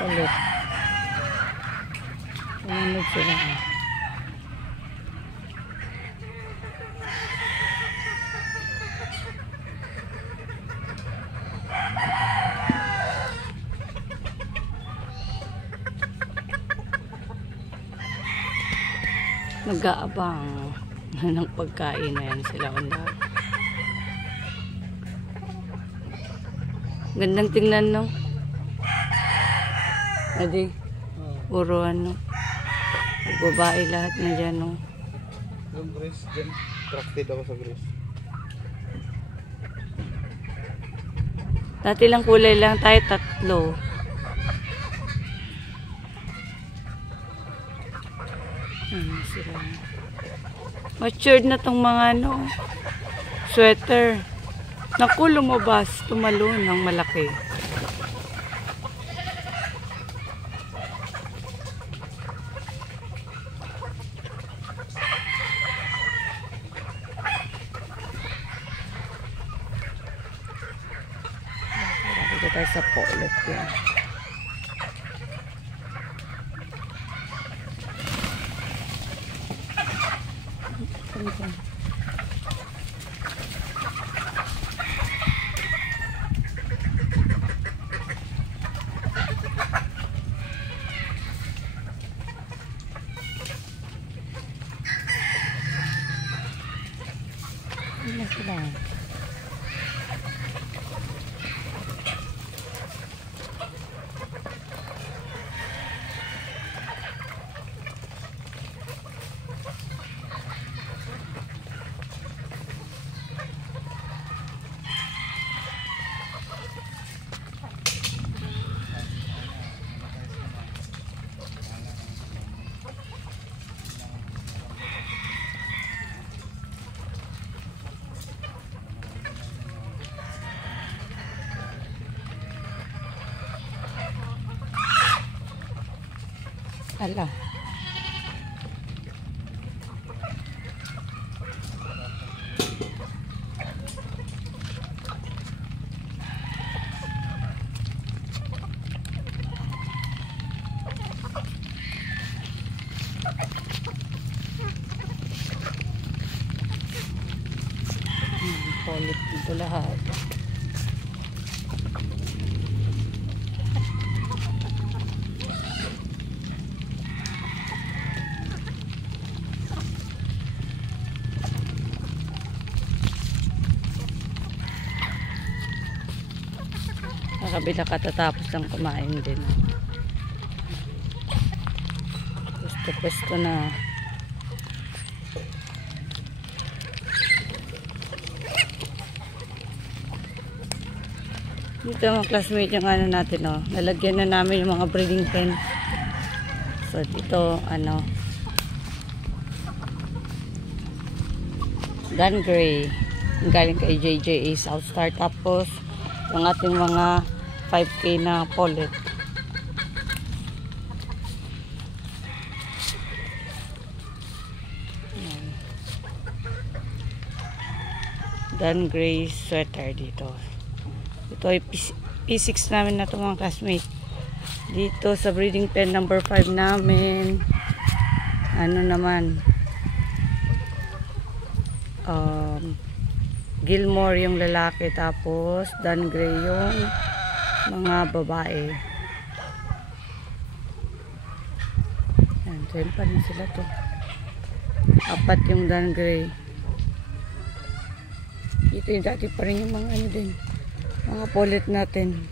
Ulit. Umunod sila. Nag-aabang ng pagkain na yan sila. Gandang tingnan, no? Adi, puro ano, babae lahat na dyan, no? Yung Grace dyan, attracted ako sa Grace. Dati lang kulay lang tayo, 3. Ano sila? Matured na tong mga ano, sweater. Naku, lumabas, tumalon ng malaki. Dito tayo sa Paulet yan. Ano sila? Ala. Paulet dito lahat. Kabila katatapos lang kumain din. Pwesto na. Dito mga classmate yung ano natin, oh. Nalagyan na namin yung mga breeding pen. So dito ano, Dan Gray, galing kay JJA South Star. Tapos ang ating mga 5K na Paulet. Dan Gray sweater dito. Ito ay P6 namin na ito mga classmates. Dito sa breeding pen number 5 namin. Ano naman? Gilmore yung lalaki, tapos Dan Gray yung mga babae. Ayan, same pa rin sila to. 4 yung Dan Gray. Ito yung dati pa rin yung mga ano din, mga Paulet natin.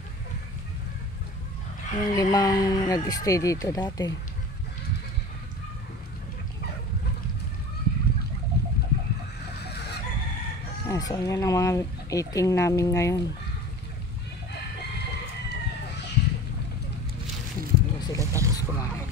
Yung 5 nag-stay dito dati. So yan ang mga eating namin ngayon. Hindi sila tapos kumain.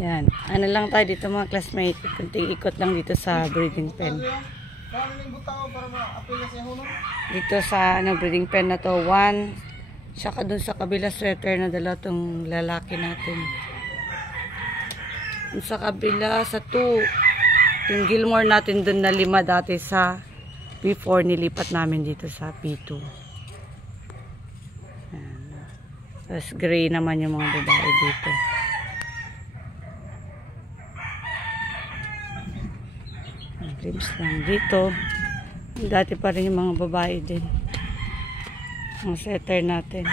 Yan. Ano lang tayo dito mga classmates. Kunting ikot lang dito sa breeding pen. Dito sa ano, breeding pen na to, 1. Saka dun sa kabila sweater na dala tong lalaki natin. Yung sa kabila, sa 2. Yung Gilmore natin dun na 5 dati sa P4, nilipat namin dito sa P2. Ayan. Tapos gray naman yung mga babae dito. Glimpse lang dito. Dati pa rin yung mga babae din. Ang setter natin.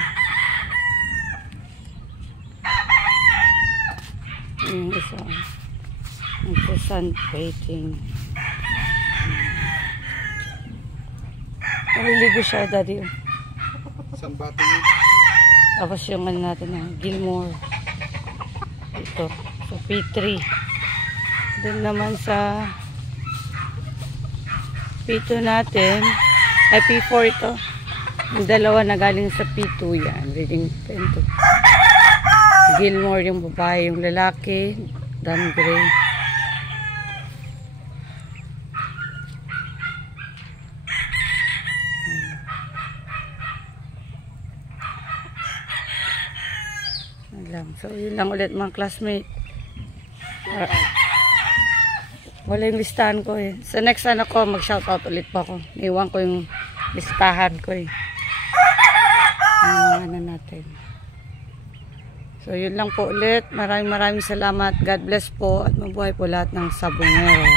Yung isa. Ang sun painting. Maliligo siya, daddy. Isang bati yun. Tapos yung ano natin na Gilmore. Ito. Sa P3. Doon naman sa P2 natin. Ay, P4 ito. Yung dalawa na galing sa P2 yan. Reading pen to. Gilmore yung babae, yung lalaki. Dan gray. So, yun lang ulit mga classmate. Wala yung listahan ko eh. Sa next ano ko, mag-shoutout ulit pa ako. Iwan ko yung listahan ko eh. Yung mga ano natin. So, yun lang po ulit. Maraming salamat. God bless po at mabuhay po lahat ng sabongero.